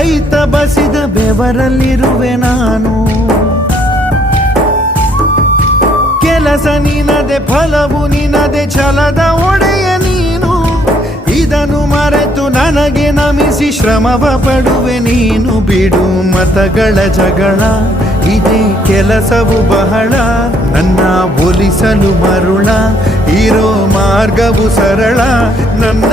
ರೈತ ಬಸಿದ ಬೆವರಲ್ಲಿರುವೆ ನಾನು. ಕೆಲಸ ನಿನದೆ ಫಲವು ನಿನದೆ ಛಲದ ಒಡೆಯ ನೀನು. ಇದನ್ನು ಮರೆತು ನನಗೆ ನಮಿಸಿ ಶ್ರಮವ ಪಡುವೆ ನೀನು. ಬಿಡು ಮತಗಳ ಜಗಳ, ಇದೇ ಕೆಲಸವು ಬಹಳ. ನನ್ನ ಒಲಿಸಲು ಮರುಳ, ಇರೋ ಮಾರ್ಗವು ಸರಳ. ನನ್ನ